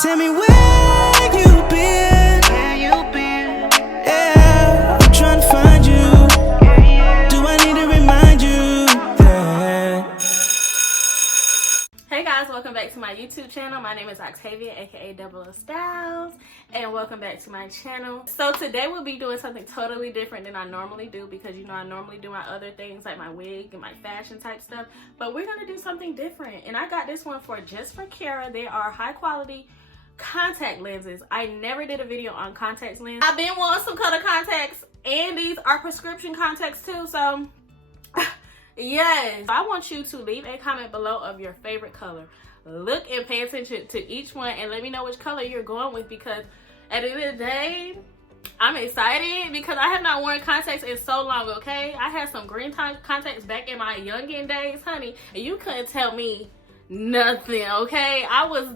Tell me where you been, yeah, I'm trying to find you, do I need to remind you, yeah. Hey guys, welcome back to my YouTube channel. My name is Octavia, aka Double O Styles, and welcome back to my channel. So today we'll be doing something totally different than I normally do, because you know I normally do my other things like my wig and my fashion type stuff, but we're gonna do something different. And I got this one for Just for Kira. They are high quality contact lenses. I never did a video on contact lenses. I've been wanting some color contacts, and these are prescription contacts too, so yes. I want you to leave a comment below of your favorite color. Look and pay attention to each one and let me know which color you're going with, because at the end of the day, I'm excited because I have not worn contacts in so long, okay? I had some green contacts back in my youngin' days, honey, and you couldn't tell me nothing, okay? I was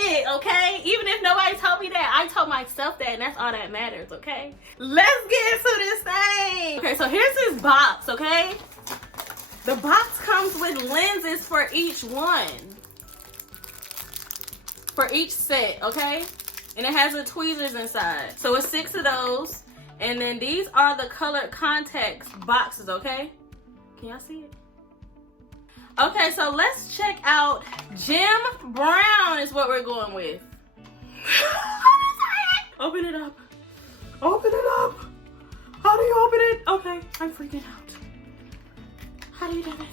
it, okay? Even if nobody told me that, I told myself that, and that's all that matters, okay? Let's get into this thing. Okay, so here's this box, okay? The box comes with lenses for each one, for each set, okay? And it has the tweezers inside. So it's 6 of those, and then these are the colored contacts boxes, okay? Can y'all see it? Okay, so let's check out Jim Brown is what we're going with. Open it up. Open it up. How do you open it? Okay, I'm freaking out. How do you do this?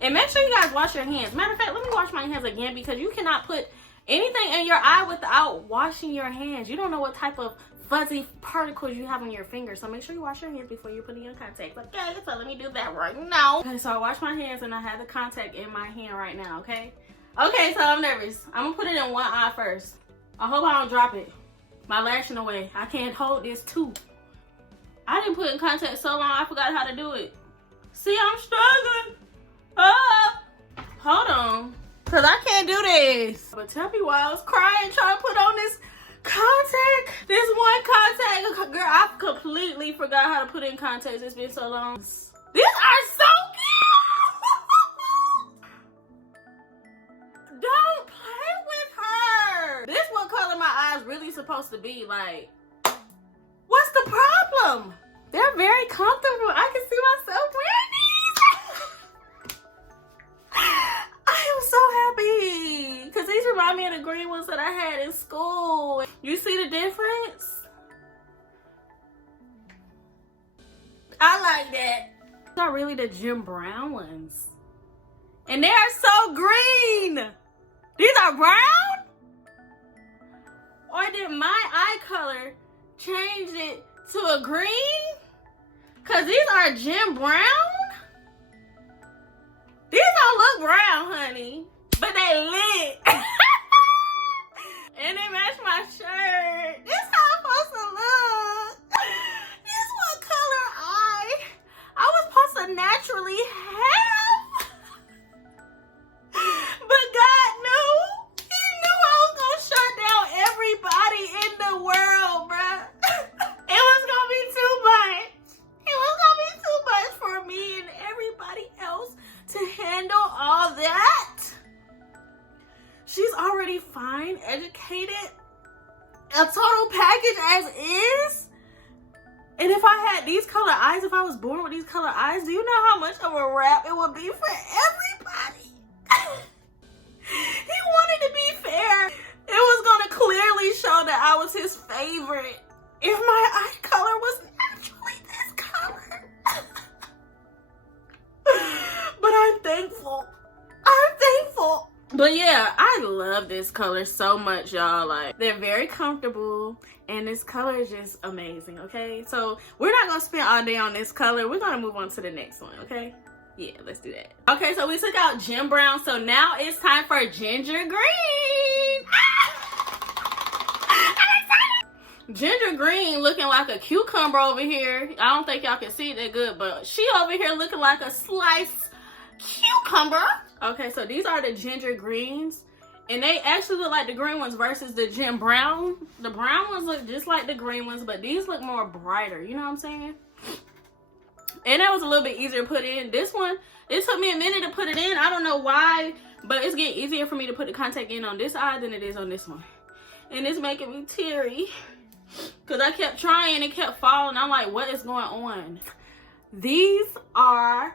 And make sure you guys wash your hands. Matter of fact, let me wash my hands again, because you cannot put anything in your eye without washing your hands. You don't know what type of fuzzy particles you have on your fingers, so make sure you wash your hands before you put in your contacts. Okay, so let me do that right now. Okay, so I washed my hands and I have the contact in my hand right now, okay? Okay, so I'm nervous. I'm gonna put it in one eye first. I hope I don't drop it. My lashing away. I can't hold this too. I didn't put in contact so long I forgot how to do it. See, I'm struggling. Hold on, cause I can't do this. But tell me why I was crying trying to put on this contact. This one contact, girl, I completely forgot how to put in contacts. It's been so long. These are so cute. Don't play with her. This what color my eyes really supposed to be. Like, what's the problem? They're very comfortable. I can see myself wearing these. I am so happy because these remind me of the green ones that I had in school. You see the difference? I like that. These are really the Jim Brown ones. And they are so green. These are brown? Or did my eye color change it to a green? Because these are Jim Brown? These don't look brown, honey. But they lit. And they match my shirt. This how I'm supposed to look. This what color I was supposed to naturally have. But God knew. He knew I was gonna shut down everybody in the world, bruh. It was gonna be too much. It was gonna be too much for me and everybody else to handle all that. She's already fine, educated, a total package as is. And if I had these color eyes, if I was born with these color eyes, do you know how much of a wrap it would be for everybody? He wanted to be fair. It was gonna clearly show that I was his favorite if my eye color was naturally this color. But I'm thankful. I'm thankful. But yeah, I love this color so much, y'all. Like, they're very comfortable, and this color is just amazing, okay? So we're not gonna spend all day on this color. We're gonna move on to the next one, okay? Yeah, let's do that. Okay, so we took out Jim Brown, so now it's time for Ginger Green. I'm excited. Ginger Green looking like a cucumber over here. I don't think y'all can see it that good, but she over here looking like a sliced cucumber. Okay, so these are the Ginger Greens, and they actually look like the green ones versus the Jim Brown. The brown ones look just like the green ones, but these look more brighter, you know what I'm saying? And that was a little bit easier to put in. This one, it took me a minute to put it in. I don't know why, but it's getting easier for me to put the contact in on this eye than it is on this one. And it's making me teary because I kept trying, it kept falling. I'm like, what is going on? These are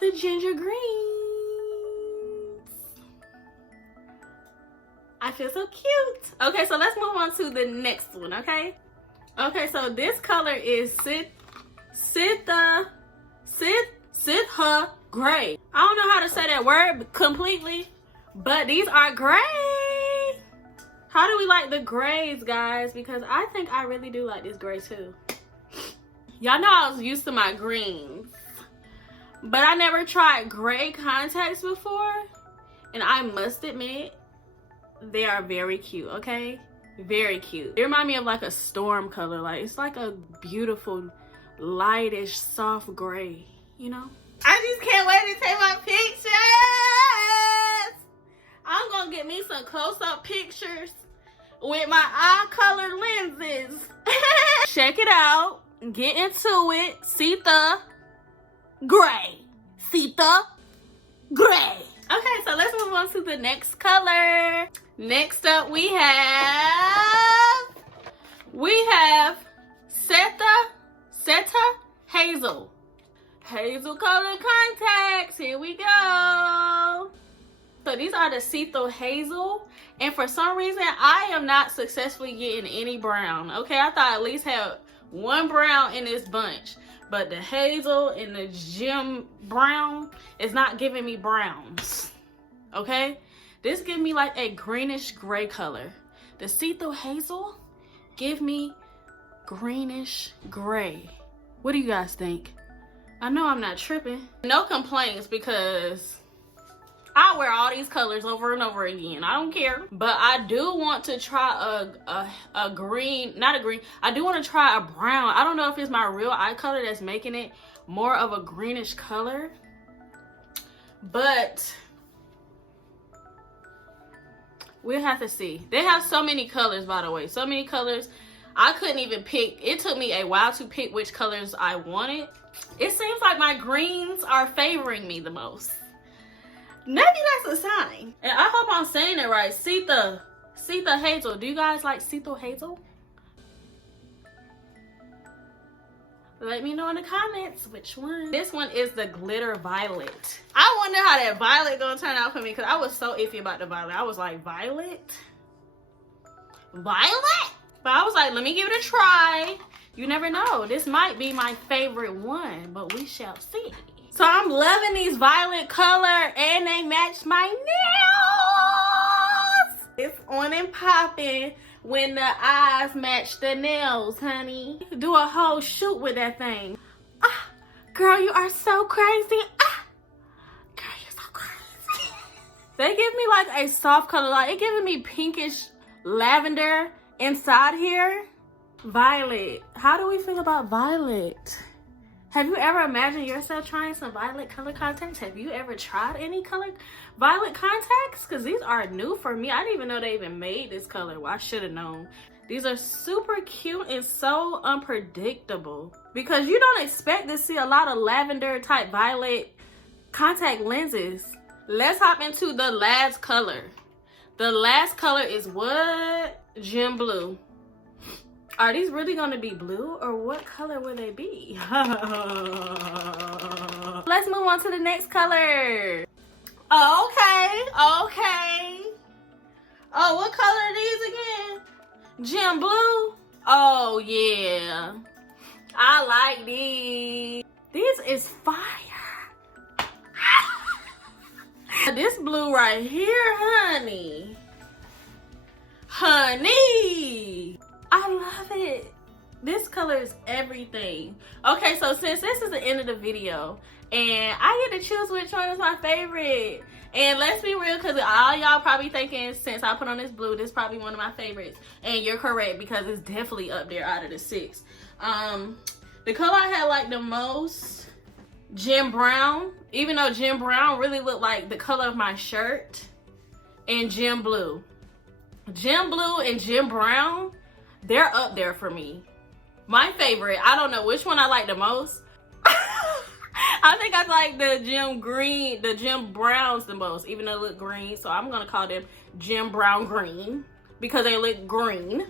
the ginger greens. I feel so cute. Okay, so let's move on to the next one, okay? Okay, so this color is Seetho Gray. I don't know how to say that word completely, but these are gray. How do we like the grays, guys? Because I think I really do like this gray too. Y'all know I was used to my greens, but I never tried gray contacts before, and I must admit, they are very cute, okay? Very cute. They remind me of like a storm color. Like, it's like a beautiful, lightish, soft gray, you know? I just can't wait to take my pictures. I'm gonna get me some close-up pictures with my eye color lenses. Check it out. Get into it. Seetho Gray. Seetho Gray. Okay, so let's move on to the next color. Next up, we have Seetho Hazel. Hazel color contacts. Here we go. So these are the Seetho Hazel, and for some reason I am not successfully getting any brown. Okay, I thought I at least had one brown in this bunch, but the hazel and the gem brown is not giving me browns. Okay, this gives me like a greenish gray color. The Seetho Hazel give me greenish gray. What do you guys think? I know I'm not tripping. No complaints, because I wear all these colors over and over again. I don't care. But I do want to try a green, not a green. I do want to try a brown. I don't know if it's my real eye color that's making it more of a greenish color. But we'll have to see. They have so many colors, by the way. So many colors. I couldn't even pick. It took me a while to pick which colors I wanted. It seems like my greens are favoring me the most. Maybe that's a sign. And I hope I'm saying it right. Seetho Hazel. Do you guys like Seetho Hazel? Let me know in the comments which one. This one is the glitter violet. I wonder how that violet gonna turn out for me, because I was so iffy about the violet. I was like, violet? Violet? But I was like, let me give it a try. You never know. This might be my favorite one, but we shall see. So I'm loving these violet color, and they match my nails. It's on and popping when the eyes match the nails, honey. Do a whole shoot with that thing. Ah, girl, you are so crazy. Ah, girl, you're so crazy. They give me like a soft color, like it giving me pinkish lavender inside here. Violet. How do we feel about violet? Have you ever imagined yourself trying some violet color contacts? Have you ever tried any color violet contacts? Because these are new for me. I didn't even know they even made this color. Well, I should have known. These are super cute and so unpredictable, because you don't expect to see a lot of lavender type violet contact lenses. Let's hop into the last color. The last color is what? Gem blue. Are these really going to be blue, or what color will they be? Let's move on to the next color. Okay. Oh, what color are these again? Gem blue? Oh, yeah. I like these. This is fire. This blue right here, honey. I love it. This color is everything. Okay, so since this is the end of the video and I get to choose which one is my favorite, and let's be real, because all y'all probably thinking since I put on this blue, this is probably one of my favorites, and you're correct, because it's definitely up there out of the 6. The color I had like the most, gem brown, even though gem brown really looked like the color of my shirt, and gem blue. Gem blue and gem brown, they're up there for me. My favorite. I don't know which one I like the most. I think I like the gym green, the gym browns the most, even though they look green. So I'm gonna call them gym brown green because they look green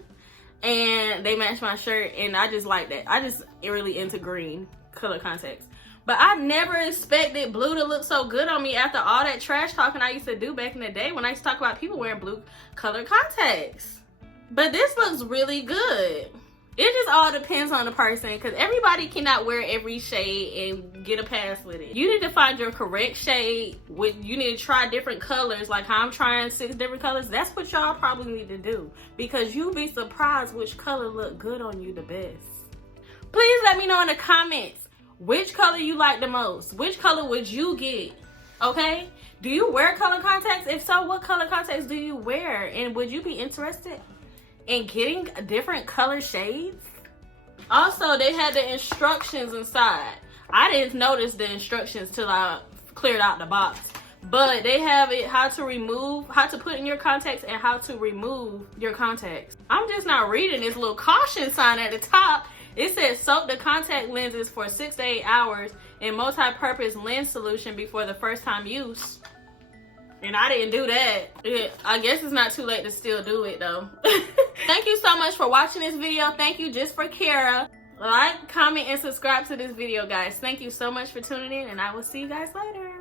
and they match my shirt, and I just like that. I just really into green color contacts. But I never expected blue to look so good on me after all that trash talking I used to do back in the day when I used to talk about people wearing blue color contacts. But this looks really good. It just all depends on the person, because everybody cannot wear every shade and get a pass with it. You need to find your correct shade. You need to try different colors, like how I'm trying 6 different colors. That's what y'all probably need to do, because you'll be surprised which color look good on you the best. Please let me know in the comments which color you like the most. Which color would you get? Okay? Do you wear color contacts? If so, what color contacts do you wear? And would you be interested in getting different color shades? Also, they had the instructions inside. I didn't notice the instructions till I cleared out the box, but they have it how to put in your contacts and how to remove your contacts. I'm just not reading this little caution sign at the top. It says soak the contact lenses for 6 to 8 hours in multi-purpose lens solution before the first time use. And I didn't do that. I guess it's not too late to still do it though. Thank you so much for watching this video. Thank you just for Kira. Like, comment, and subscribe to this video, guys. Thank you so much for tuning in, and I will see you guys later.